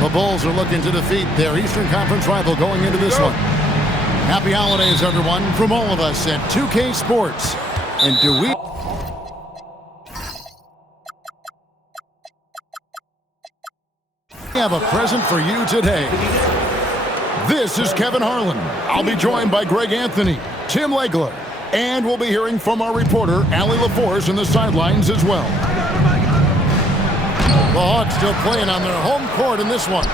The Bulls are looking to defeat their Eastern Conference rival going into this one. Happy holidays, everyone, from all of us at 2K Sports. And do we have a present for you today? This is Kevin Harlan. I'll be joined by Greg Anthony, Tim Legler, and we'll be hearing from our reporter, Allie LaForce, in the sidelines as well. The Hawks still playing on their home court in this one.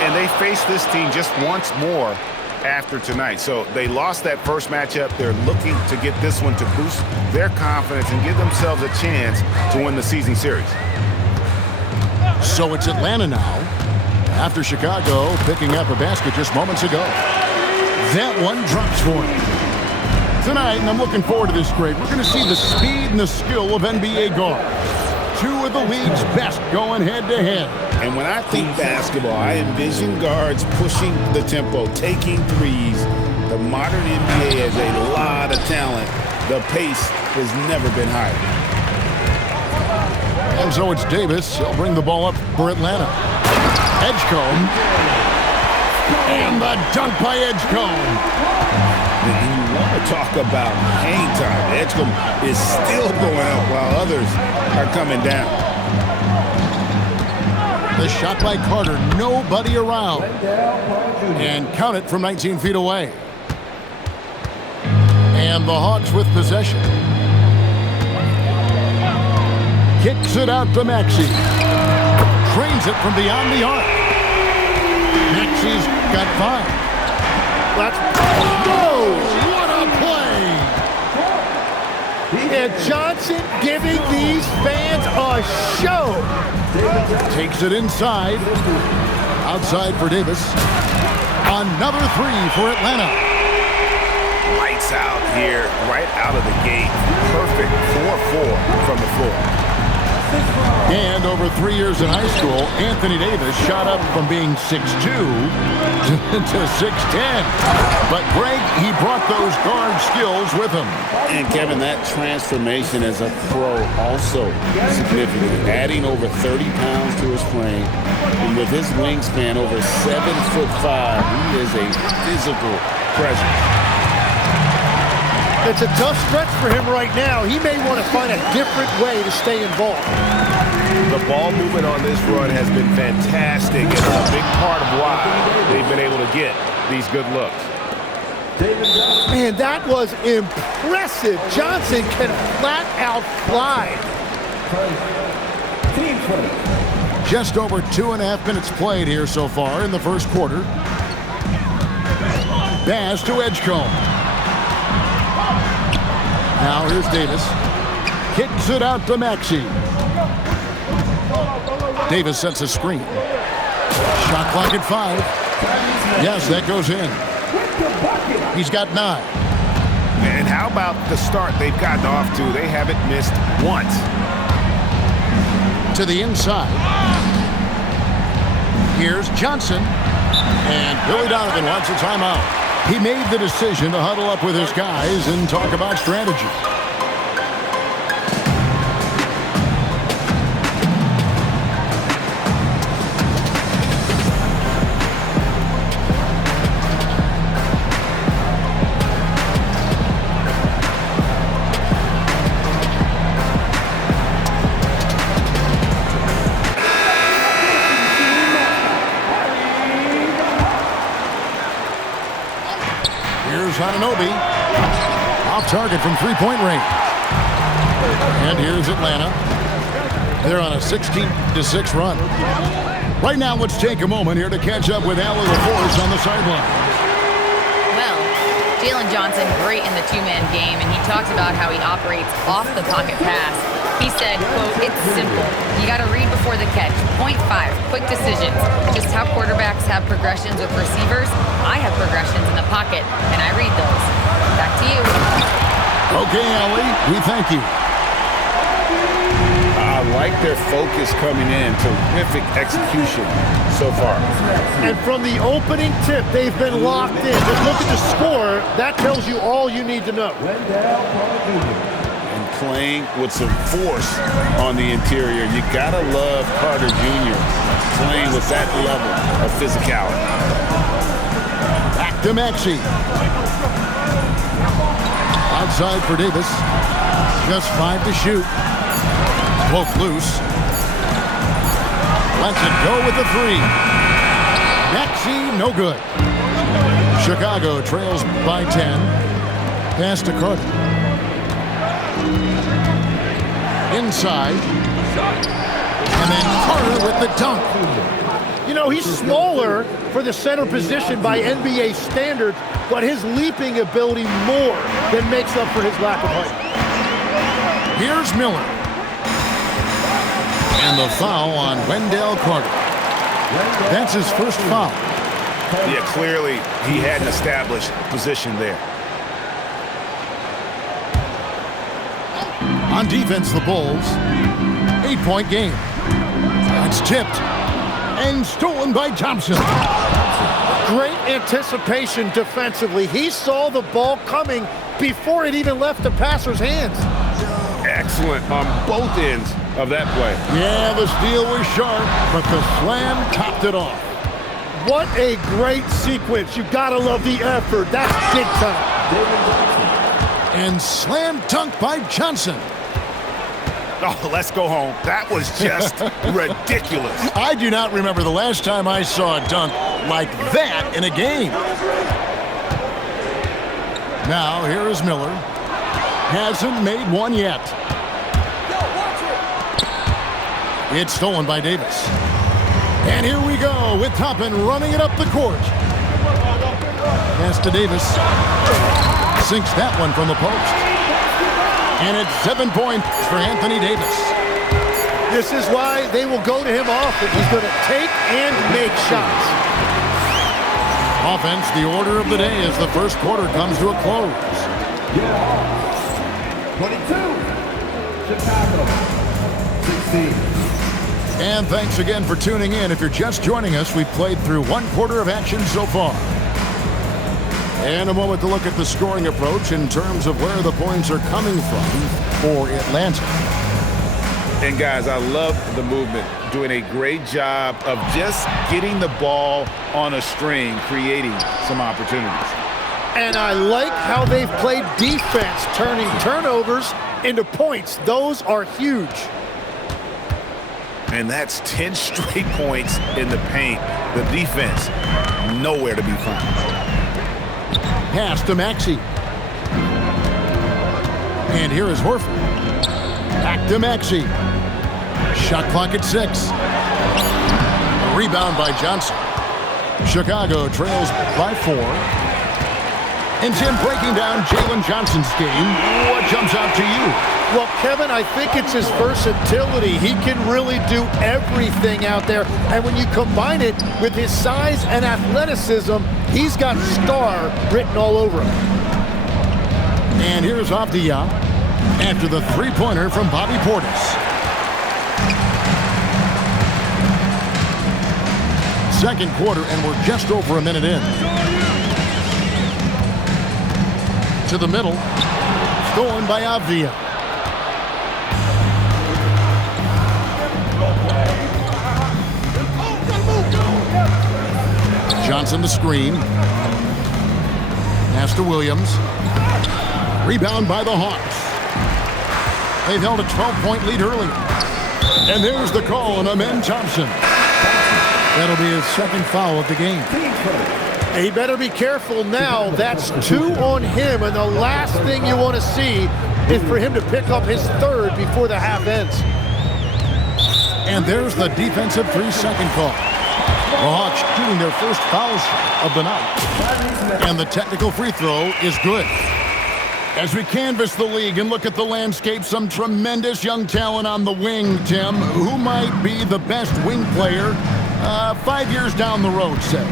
And they face this team just once more after tonight. So they lost that first matchup. They're looking to get this one to boost their confidence and give themselves a chance to win the season series. So it's Atlanta now, after Chicago picking up a basket just moments ago. That one drops for him. Tonight, and I'm looking forward to this, Greg, we're going to see the speed and the skill of NBA guards. Two of the league's best going head-to-head. And when I think basketball, I envision guards pushing the tempo, taking threes. The modern NBA has a lot of talent. The pace has never been higher. And so it's Davis. He'll bring the ball up for Atlanta. Edgecombe. And the dunk by Edgecombe. And you want to talk about hang time. Edgecombe is still going up while others are coming down. The shot by Carter, nobody around. And count it from 19 feet away. And the Hawks with possession. Kicks it out to Maxey. Trains it from beyond the arc. Maxey's got 5. Whoa! What a play! And Johnson giving these fans a show. Takes it inside. Outside for Davis. Another 3 for Atlanta. Lights out here, right out of the gate. Perfect 4-4 from the floor. And over 3 years in high school, Anthony Davis shot up from being 6'2" to 6'10". But Greg, he brought those guard skills with him. And Kevin, that transformation as a pro also significant. Adding over 30 pounds to his frame. And with his wingspan over 7'5", he is a physical presence. It's a tough stretch for him right now. He may want to find a different way to stay involved. The ball movement on this run has been fantastic, and it's a big part of why they've been able to get these good looks. Man, that was impressive. Johnson can flat out fly. Just over 2.5 minutes played here so far in the first quarter. Pass to Edgecombe. Now here's Davis. Kicks it out to Maxey. Davis sets a screen. Shot clock at 5. Yes, that goes in. He's got 9. And how about the start they've gotten off to? They haven't missed once. To the inside. Here's Johnson. And Billy Donovan wants a timeout. He made the decision to huddle up with his guys and talk about strategy. Ananobi, off target from three-point range. And here's Atlanta. They're on a 16-6 run. Right now, let's take a moment here to catch up with Allie LaForce on the sideline. Well, Jalen Johnson, great in the two-man game, and he talked about how he operates off the pocket pass. He said, quote, "It's simple. You got to read before the catch. 0.5, quick decisions. Just how quarterbacks have progressions with receivers, I have progressions in the pocket, and I read those." Back to you. Okay, Allie, we thank you. I like their focus coming in. Terrific execution so far. And from the opening tip, they've been locked in. Just look at the score. That tells you all you need to know. Playing with some force on the interior. You gotta love Carter Jr. playing with that level of physicality. Back to Maxey. Outside for Davis. Just 5 to shoot. Poke loose. Lets it go with the 3. Maxey, no good. Chicago trails by 10. Pass to Carter. Inside. And then Carter with the dunk. You know, he's smaller for the center position by NBA standards, but his leaping ability more than makes up for his lack of height. Here's Miller. And the foul on Wendell Carter. That's his first foul. Yeah, clearly he had an established position there. On defense, the Bulls. 8-point game. It's tipped and stolen by Thompson. Great anticipation defensively. He saw the ball coming before it even left the passer's hands. Excellent on both ends of that play. Yeah, the steal was sharp, but the slam topped it off. What a great sequence. You gotta love the effort. That's big time. And slam dunk by Johnson. Oh, let's go home. That was just ridiculous. I do not remember the last time I saw a dunk like that in a game. Now, here is Miller. Hasn't made one yet. It's stolen by Davis. And here we go with Toppin running it up the court. Pass to Davis. Sinks that one from the post. And it's 7 points for Anthony Davis. This is why they will go to him often. He's going to take and make shots. Offense, the order of the day as the first quarter comes to a close. 22, Chicago, 16. And thanks again for tuning in. If you're just joining us, we've played through one quarter of action so far. And a moment to look at the scoring approach in terms of where the points are coming from for Atlanta. And guys, I love the movement, doing a great job of just getting the ball on a string, creating some opportunities. And I like how they've played defense, turning turnovers into points. Those are huge. And that's 10 straight points in the paint. The defense, nowhere to be found. Pass to Maxey. And here is Horford. Back to Maxey. Shot clock at 6. A rebound by Johnson. Chicago trails by 4. And Tim, breaking down Jalen Johnson's game, what jumps out to you? Well, Kevin, I think it's his versatility. He can really do everything out there. And when you combine it with his size and athleticism, he's got star written all over him. And here's Avdia after the three-pointer from Bobby Portis. Second quarter, and we're just over a minute in. To the middle. Stolen by Avdia. Johnson the screen. Pass to Williams. Rebound by the Hawks. They've held a 12-point lead earlier. And there's the call on Amen Thompson. That'll be his second foul of the game. He better be careful now. That's 2 on him, and the last thing you want to see is for him to pick up his third before the half ends. And there's the defensive 3-second call. The Hawks shooting their first foul shot of the night. And the technical free throw is good. As we canvass the league and look at the landscape, some tremendous young talent on the wing, Tim. Who might be the best wing player 5 years down the road, say?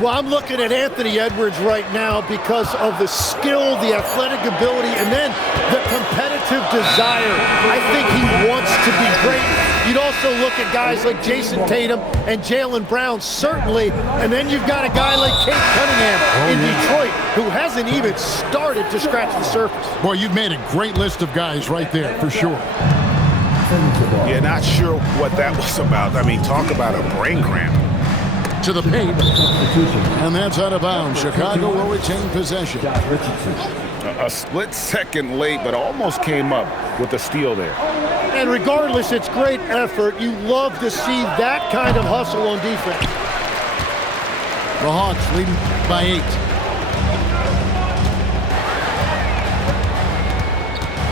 Well, I'm looking at Anthony Edwards right now because of the skill, the athletic ability, and then the competitive desire. I think he wants to be great. You'd also look at guys like Jason Tatum and Jaylen Brown, certainly. And then you've got a guy like Cade Cunningham in Detroit who hasn't even started to scratch the surface. Boy, you've made a great list of guys right there, for sure. Yeah, not sure what that was about. I mean, talk about a brain cramp. To the paint. And that's out of bounds. Chicago will retain possession. A split second late, but almost came up with a steal there. And regardless, it's great effort. You love to see that kind of hustle on defense. The Hawks leading by 8.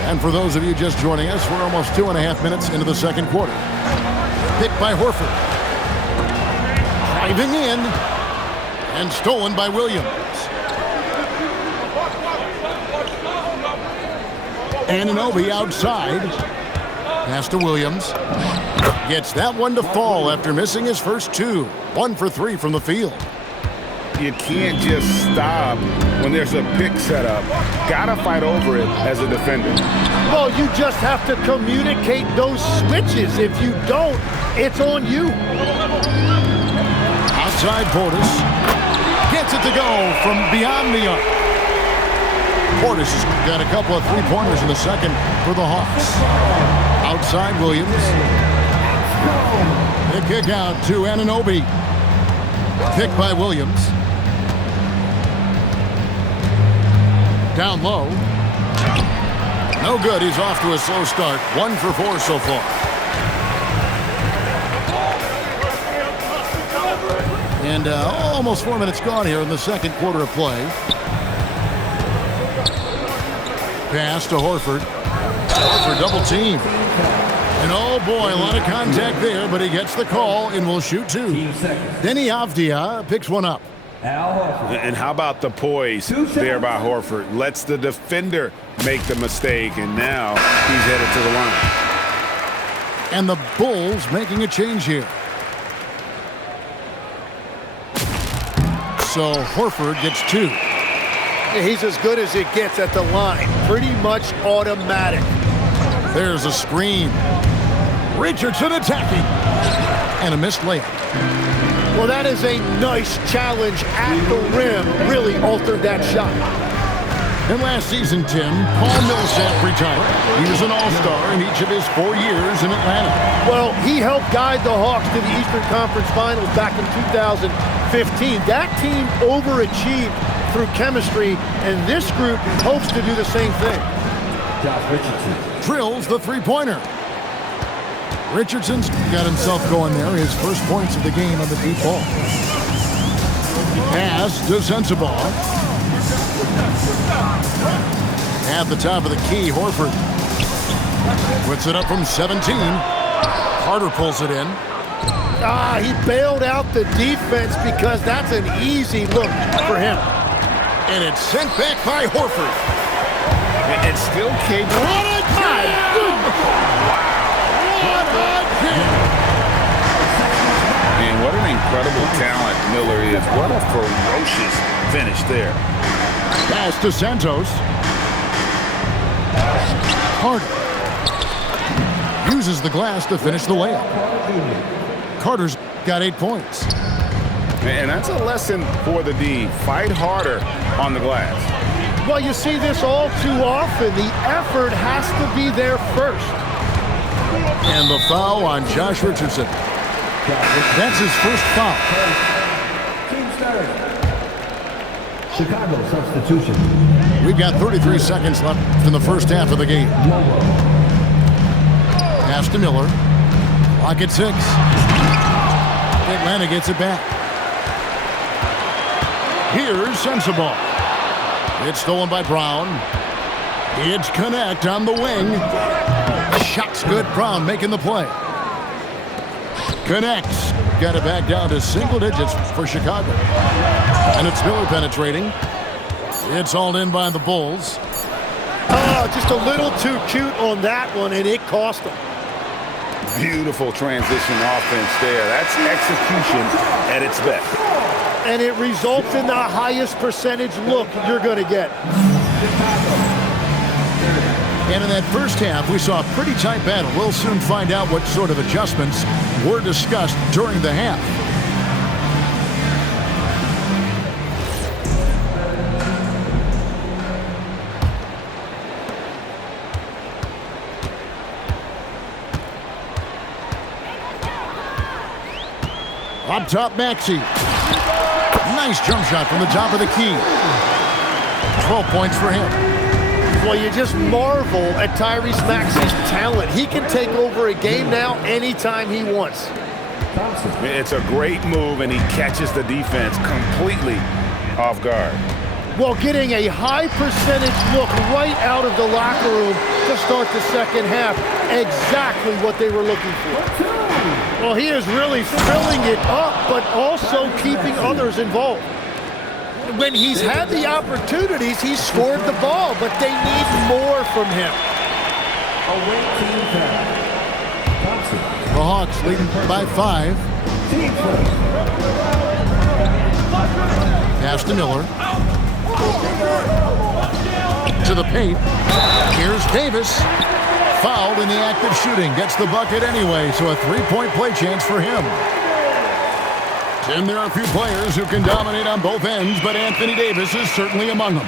And for those of you just joining us, we're almost 2.5 minutes into the second quarter. Picked by Horford. Driving in. And stolen by Williams. Anunoby outside. Pass to Williams. Gets that one to fall after missing his first 2. 1 for 3 from the field. You can't just stop when there's a pick set up. Gotta fight over it as a defender. Well, you just have to communicate those switches. If you don't, it's on you. Outside Portis. Gets it to go from beyond the arc. Portis has got a couple of three-pointers in the second for the Hawks. Outside Williams. The kick out to Anunoby. Picked by Williams. Down low. No good. He's off to a slow start. 1 for 4 so far. And almost 4 minutes gone here in the second quarter of play. Pass to Horford. Horford double team. And oh boy, a lot of contact there, but he gets the call and will shoot 2. Denny Avdia picks one up. And how about the poise there by Horford? Lets the defender make the mistake, and now he's headed to the line. And the Bulls making a change here. So Horford gets 2. He's as good as it gets at the line. Pretty much automatic. There's a screen. Richardson attacking. And a missed layup. Well, that is a nice challenge at the rim. Really altered that shot. And last season, Tim, Paul Millsap retired. He was an all-star in each of his 4 years in Atlanta. Well, he helped guide the Hawks to the Eastern Conference Finals back in 2015. That team overachieved through chemistry, and this group hopes to do the same thing. Drills the three-pointer. Richardson's got himself going there. His first points of the game on the deep ball. Pass to Sensabaugh. At the top of the key, Horford puts it up from 17. Carter pulls it in. He bailed out the defense because that's an easy look for him. And it's sent back by Horford. It's still capable. What a jam! What a jam! And what an incredible talent Miller is. What a ferocious finish there. Pass to Santos. Carter uses the glass to finish the layup. Carter's got 8 points. And that's a lesson for the D. Fight harder on the glass. Well, you see this all too often. The effort has to be there first. And the foul on Josh Richardson. That's his first foul. Chicago substitution. We've got 33 seconds left in the first half of the game. Pass to Miller. Clock at 6. Atlanta gets it back. Here's Sensabaugh. It's stolen by Brown. It's Connect on the wing. Shot's good. Brown making the play. Connects. Got it back down to single digits for Chicago. And it's Miller penetrating. It's hauled in by the Bulls. Just a little too cute on that one, and it cost them. Beautiful transition offense there. That's execution at its best. And it results in the highest percentage look you're going to get. And in that first half, we saw a pretty tight battle. We'll soon find out what sort of adjustments were discussed during the half. Up top, Maxey. Nice jump shot from the top of the key. 12 points for him. Well, you just marvel at Tyrese Maxey's talent. He can take over a game now anytime he wants. It's a great move, and he catches the defense completely off guard. Well, getting a high percentage look right out of the locker room to start the second half. Exactly what they were looking for. Well, he is really filling it up, but also keeping others involved. When he's had the opportunities, he's scored the ball, but they need more from him. The Hawks leading by 5. Pass to Miller. To the paint. Here's Davis. Fouled in the act of shooting. Gets the bucket anyway, so a 3-point play chance for him. Tim, there are a few players who can dominate on both ends, but Anthony Davis is certainly among them.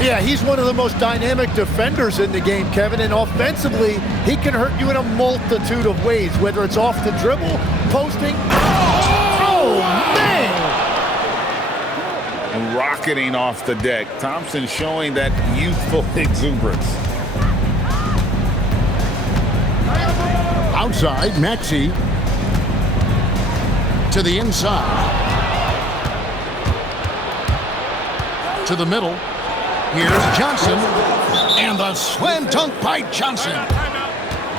Yeah, he's one of the most dynamic defenders in the game, Kevin, and offensively, he can hurt you in a multitude of ways, whether it's off the dribble, posting. Oh, man! Rocketing off the deck. Thompson showing that youthful exuberance. Outside, Maxey. To the inside. To the middle. Here's Johnson. And the slam dunk by Johnson.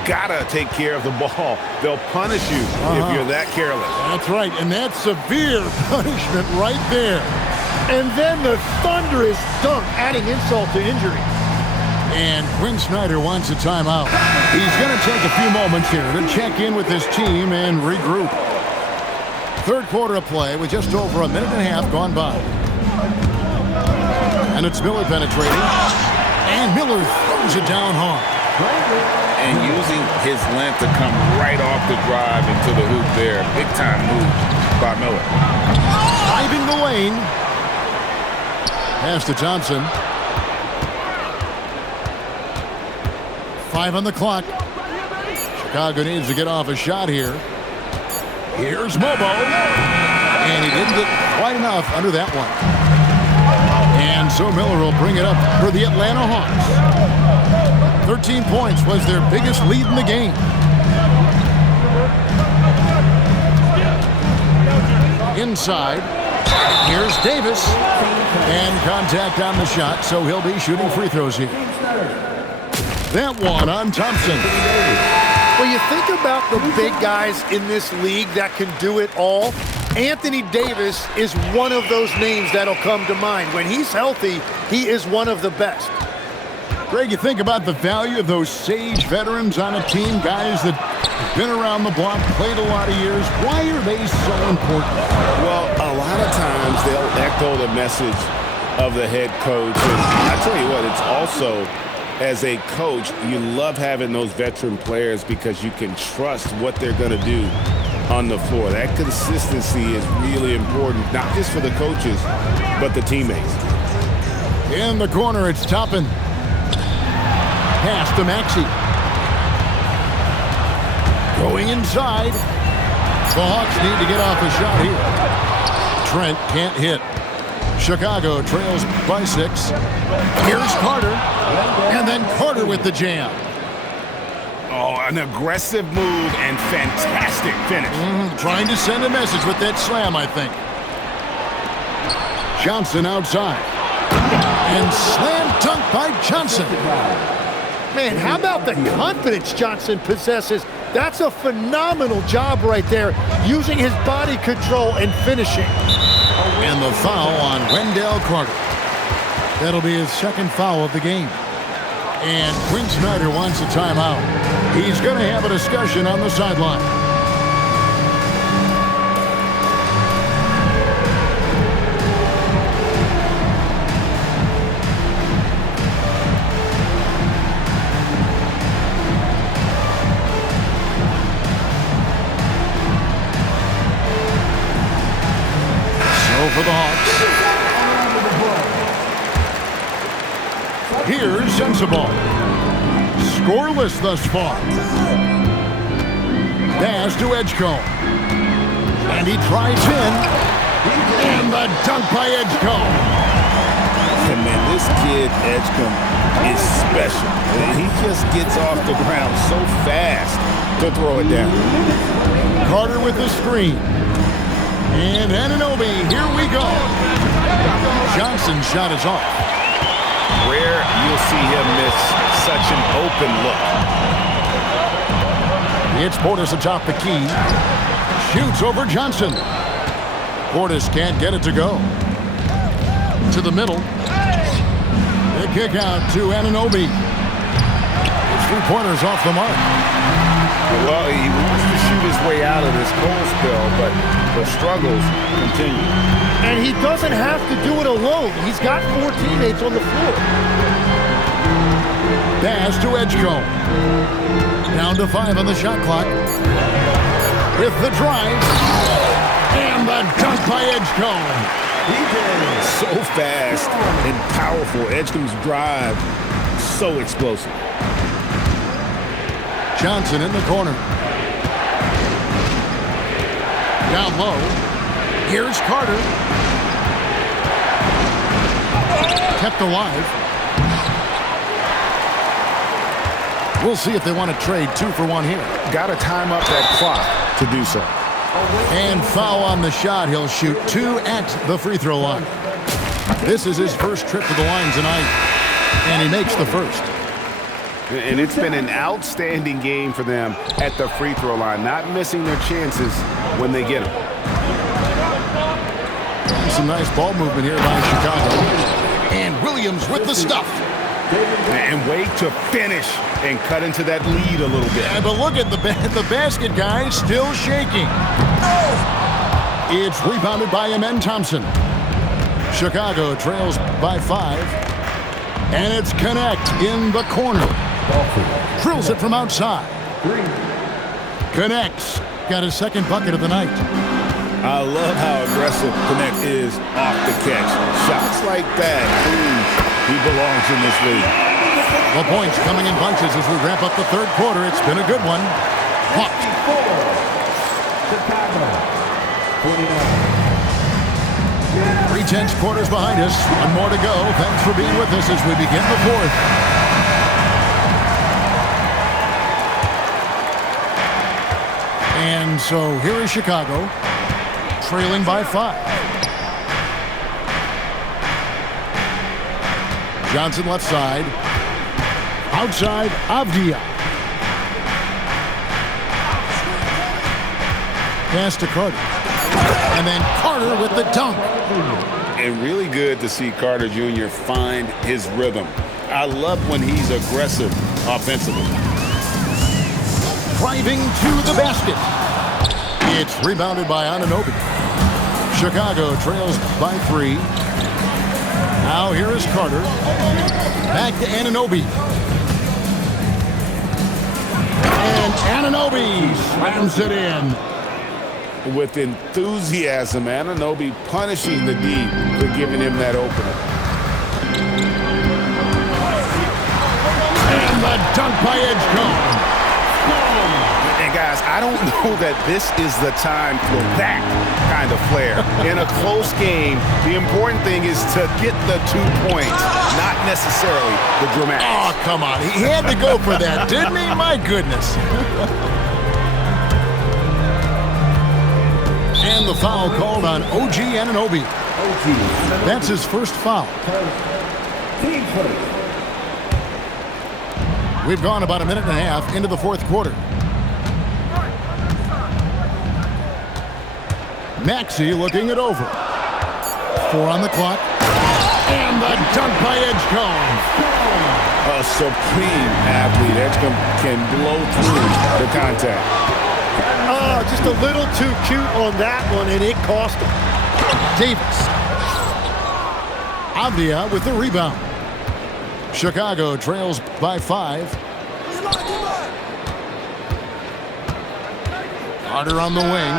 Gotta take care of the ball. They'll punish you if you're that careless. That's right, and that's severe punishment right there. And then the thunderous dunk, adding insult to injury. And Quinn Snyder wants a timeout. He's going to take a few moments here to check in with his team and regroup. Third quarter of play with just over a minute and a half gone by. And it's Miller penetrating. And Miller throws it down hard. And using his length to come right off the drive into the hoop there. Big time move by Miller. Driving the lane. Pass to Thompson. 5 on the clock. Chicago needs to get off a shot here. Here's Mobo. And he didn't get quite enough under that one. And so Miller will bring it up for the Atlanta Hawks. 13 points was their biggest lead in the game. Inside. Here's Davis. And contact on the shot, so he'll be shooting free throws here. That one on Thompson. Well, you think about the big guys in this league that can do it all. Anthony Davis is one of those names that'll come to mind. When he's healthy, he is one of the best. Greg, you think about the value of those sage veterans on a team, guys that have been around the block, played a lot of years. Why are they so important? Well, a lot of times they'll echo the message of the head coach. And I tell you what, it's also, as a coach, you love having those veteran players because you can trust what they're going to do on the floor. That consistency is really important, not just for the coaches, but the teammates. In the corner, it's Toppin. Pass to Maxey. Going inside. The Hawks need to get off a shot here. Trent can't hit. Chicago trails by 6. Here's Carter. And then Carter with the jam. Oh, an aggressive move and fantastic finish. Trying to send a message with that slam, I think. Johnson outside. And slam dunk by Johnson. Man, how about the confidence Johnson possesses? That's a phenomenal job right there, using his body control and finishing. And the foul on Wendell Carter. That'll be his second foul of the game. And Quinn Snyder wants a timeout. He's going to have a discussion on the sideline. For the Hawks. Here's Sensabaugh. Scoreless thus far. Pass to Edgecombe. And he drives in. And the dunk by Edgecombe. And man, this kid, Edgecombe, is special. He just gets off the ground so fast to throw it down. Carter with the screen. And Anunoby, here we go. Johnson's shot is off. Rare you'll see him miss such an open look. It's Portis atop the key. Shoots over Johnson. Portis can't get it to go. To the middle. The kick out to Anunoby. His three-pointers off the mark. Well, he wants to shoot his way out of this cold spell, but the struggles continue. And he doesn't have to do it alone. He's got 4 teammates on the floor. Pass to Edgecombe. Down to 5 on the shot clock. With the drive. And the dunk by Edgecombe. So fast and powerful. Edgecombe's drive, so explosive. Johnson in the corner. Down low. Here's Carter. Kept alive. We'll see if they want to trade 2 for 1 here. Got to time up that clock to do so. And foul on the shot. He'll shoot 2 at the free throw line. This is his first trip to the line tonight. And he makes the first. And it's been an outstanding game for them at the free throw line, not missing their chances when they get them. Some nice ball movement here by Chicago. And Williams with the stuff. And wait to finish and cut into that lead a little bit. Yeah, but look at the basket, guys, still shaking. It's rebounded by Amen Thompson. Chicago trails by 5. And it's Connect in the corner. Drills it from outside. Connects. Got his second bucket of the night. I love how aggressive Connect is off the catch. Shots like that, he belongs in this league. The points coming in bunches as we wrap up the third quarter. It's been a good one. Hawks. Chicago, 49. 3 quarters behind us. 1 more to go. Thanks for being with us as we begin the fourth. And so here is Chicago, trailing by 5. Johnson left side. Outside, Avdia. Pass to Carter. And then Carter with the dunk. And really good to see Carter Jr. find his rhythm. I love when he's aggressive offensively. Driving to the basket. It's rebounded by Anunoby. Chicago trails by 3. Now here is Carter. Back to Anunoby. And Anunoby slams it in. With enthusiasm, Anunoby punishing the D for giving him that opener. And the dunk by Edgecombe. And guys, I don't know that this is the time for that kind of flair. In a close game, the important thing is to get the 2 points, not necessarily the dramatic. Oh, come on. He had to go for that, didn't he? My goodness. And the foul called on OG Anunoby. That's his first foul. Team first. We've gone about a minute and a half into the fourth quarter. Maxey looking it over. 4 on the clock. And the dunk by Edgecombe. A supreme athlete. Edgecombe can blow through the contact. Just a little too cute on that one, and it cost him. Davis. Avdia with the rebound. Chicago trails by 5. Carter on the wing.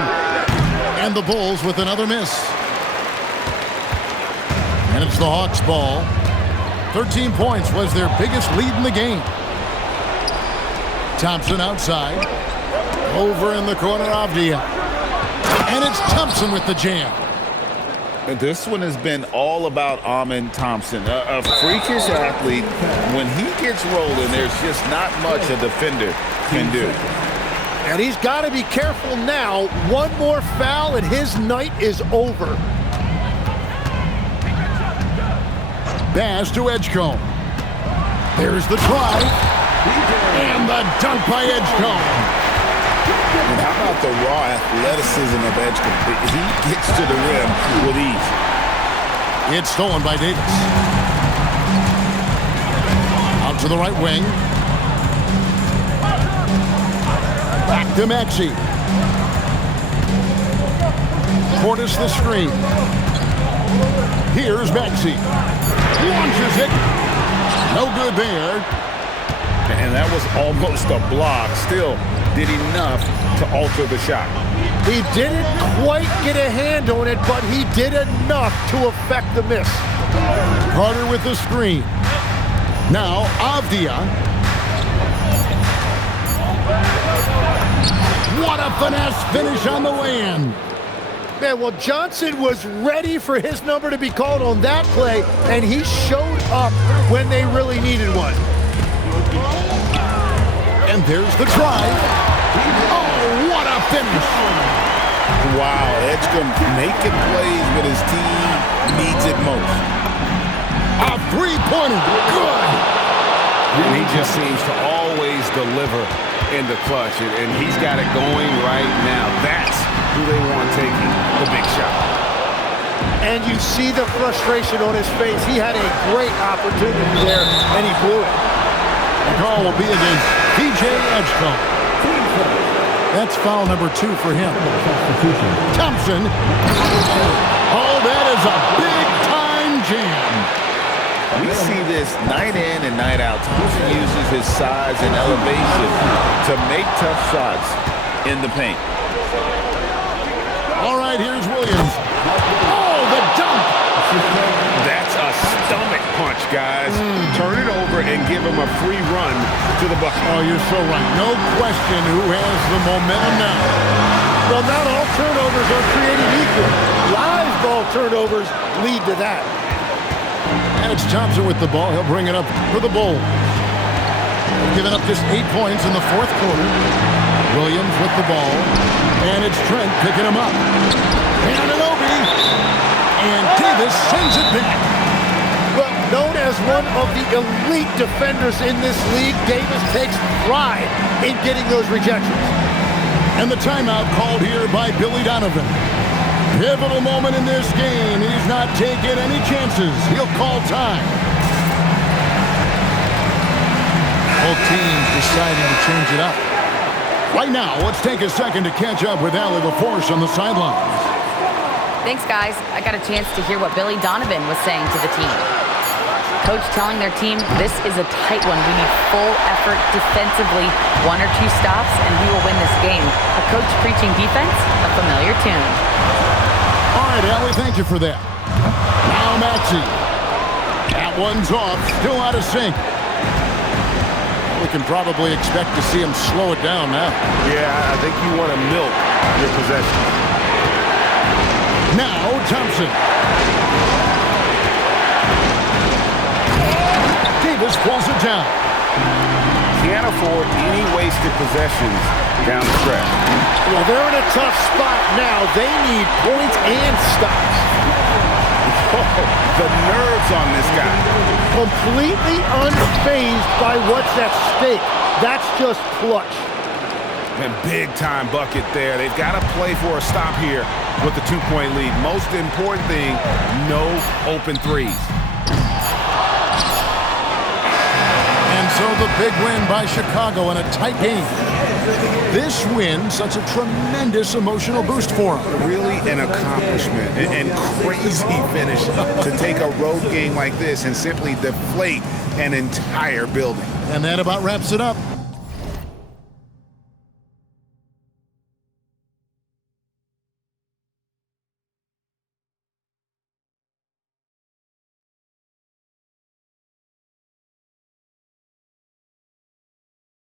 And the Bulls with another miss. And it's the Hawks' ball. 13 points was their biggest lead in the game. Thompson outside. Over in the corner, Avdia. And it's Thompson with the jam. This one has been all about Amin Thompson, a freakish athlete. When he gets rolling, there's just not much a defender can do. And he's got to be careful now. One more foul and his night is over. Bass to Edgecombe. There's the drive. And the dunk by Edgecombe. And how about the raw athleticism of Edgecombe? He gets to the rim with ease. It's stolen by Davis. Out to the right wing. Back to Maxey. Portis the screen. Here's Maxey. Launches it. No good there. And that was almost a block. Still did enough to alter the shot. He didn't quite get a hand on it, but he did enough to affect the miss. Carter with the screen. Now Avdia. What a finesse finish on the land. Man, well, Johnson was ready for his number to be called on that play, and he showed up when they really needed one. And there's the drive. Oh, what a finish. Wow, Edgecombe making plays when his team needs it most. A three-pointer. Good. And he just seems to always deliver in the clutch, and he's got it going right now. That's who they want taking the big shot. And you see the frustration on his face. He had a great opportunity there, and he blew it. The call will be against P.J. Edgecombe. That's foul number 2 for him. Thompson. Oh, that is a big-time jam. We see this night in and night out. Thompson uses his size and elevation to make tough shots in the paint. All right, here's Williams. Oh, the dunk. That's a stomach punch, guys. Turn it over and give him a free run to the bucket. Oh, you're so right. No question who has the momentum now. Well, not all turnovers are created equal. Live ball turnovers lead to that. And it's Thompson with the ball. He'll bring it up for the Bulls. Giving up just 8 points in the fourth quarter. Williams with the ball. And it's Trent picking him up. Anunoby. And Davis sends it back. Well, known as one of the elite defenders in this league, Davis takes pride in getting those rejections. And the timeout called here by Billy Donovan. Pivotal moment in this game. He's not taking any chances. He'll call time. Both teams deciding to change it up. Right now, let's take a second to catch up with Allie LaForce on the sidelines. Thanks, guys. I got a chance to hear what Billy Donovan was saying to the team. Coach telling their team, this is a tight one. We need full effort defensively. 1 or 2 stops, and we will win this game. A coach preaching defense, a familiar tune. All right, Allie, thank you for that. Now Maxey. That one's off. Still out of sync. We can probably expect to see him slow it down now. Yeah, I think you want to milk your possession. Now Thompson. Davis pulls it down. Can't afford any wasted possessions down the stretch. Well, they're in a tough spot now. They need points and stops. Oh, the nerves on this guy. Completely unfazed by what's at stake. That's just clutch. And big-time bucket there. They've got to play for a stop here with the 2-point lead. Most important thing, no open threes. And so the big win by Chicago in a tight game. This win, such a tremendous emotional boost for them. Really an accomplishment and crazy finish to take a road game like this and simply deflate an entire building. And that about wraps it up.